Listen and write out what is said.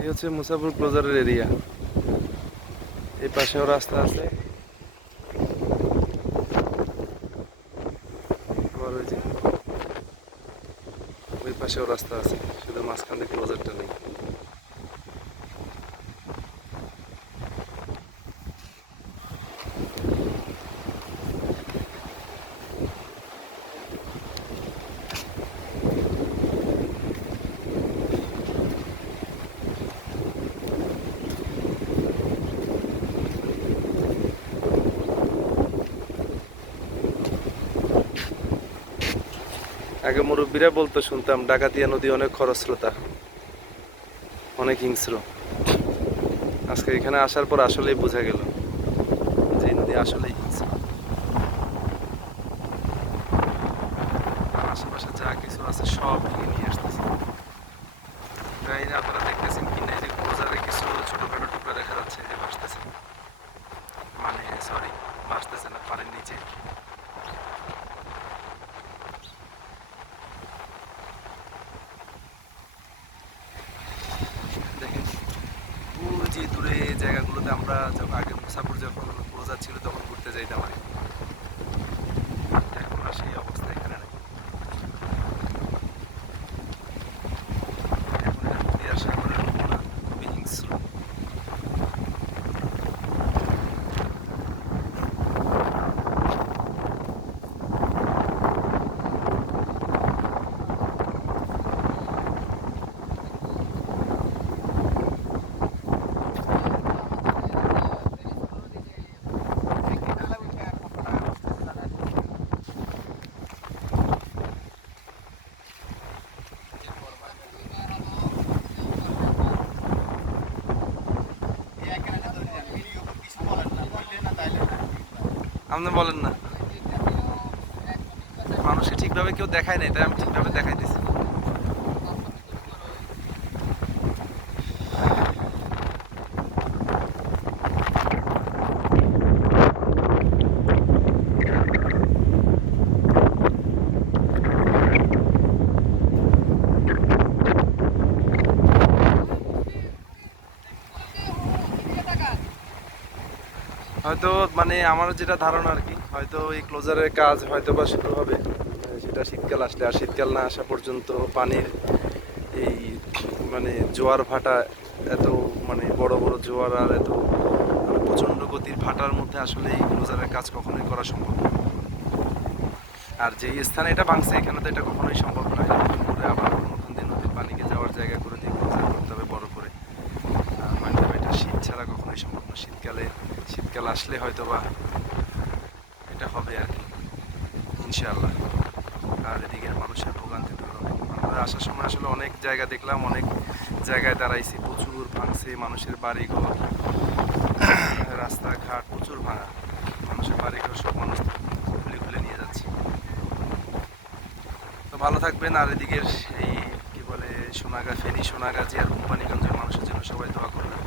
এই হচ্ছে মুসাফর ক্লোজারের এরিয়া। এই পাশেও রাস্তা আছে, আবার ওই যে ওই পাশেও রাস্তা আছে, শুধু মাঝখানে ক্লোজারটা নেই। আগে মুরব্বীরা বলতো, শুনতাম ডাকাতিয়া নদী অনেক খরস্রোতা, অনেক হিংস্র। আজকে এখানে আসার পর আসলেই বোঝা গেল যে এই নদী আসলেই হিংস্র। আশেপাশে যা কিছু আছে সব ভেঙে নিয়ে আসতেছে। জানি না আপনারা দেখতেছেন কিনা, এই যে ক্লোজারে কিছু ছোটখাটো টুকরা দেখা যাচ্ছে যে ভাসতেছে, মানে সরি, ভাসতেছে না, পানির নিচে। দেখেন ওই যে দূরে জায়গাগুলোতে আমরা যখন আগে মুসাফর যখন ক্লোজার ছিল তখন ঘুরতে যাইতাম আগে, এখন আর সেই অবস্থা এখানে নাই। এখন এটা নদী আর সাগরের মতো না, খুবই হিংস্র। আপনি বলেন না, মানুষকে ঠিকভাবে কেউ দেখায় নাই, তাই আমি ঠিকভাবে দেখাইতেছি। হয়তো মানে আমার যেটা ধারণা আর কি, হয়তো এই ক্লোজারের কাজ হয়তো বা শুরু হবে সেটা শীতকাল আসলে, আর শীতকাল না আসা পর্যন্ত পানির এই মানে জোয়ার ভাটা, এত মানে বড় বড় জোয়ার আর এত মানে প্রচণ্ড গতির ভাটার মধ্যে আসলে এই ক্লোজারের কাজ কখনোই করা সম্ভব না। আর যে স্থানে এটা ভাঙছে এখানে তো এটা কখনোই সম্ভব নয় নতুন করে আবার নতুন দিন নদীর পানিকে যাওয়ার জায়গা করে দিয়ে ক্লোজার করতে হবে বড় করে। মানে এটা শীত ছাড়া কখনোই সম্ভব না। শীতকাল আসলে হয়তো বা এটা হবে আর কি, ইনশাআল্লাহ। আর এদিকের মানুষের ভোগান্তি দূর হবে। আমরা আসার সময় আসলে অনেক জায়গা দেখলাম, অনেক জায়গায় দাঁড়াইছি, প্রচুর ভাঙছে, মানুষের বাড়িঘর, রাস্তাঘাট প্রচুর ভাঙা, মানুষের বাড়িঘর সব মানুষ খুলে খুলে নিয়ে যাচ্ছে। তো ভালো থাকবেন। আর এদিকের এই কি বলে ফেনী, সোনাগাজী আর কোম্পানিগঞ্জের মানুষের জন্য সবাই দোয়া করবেন।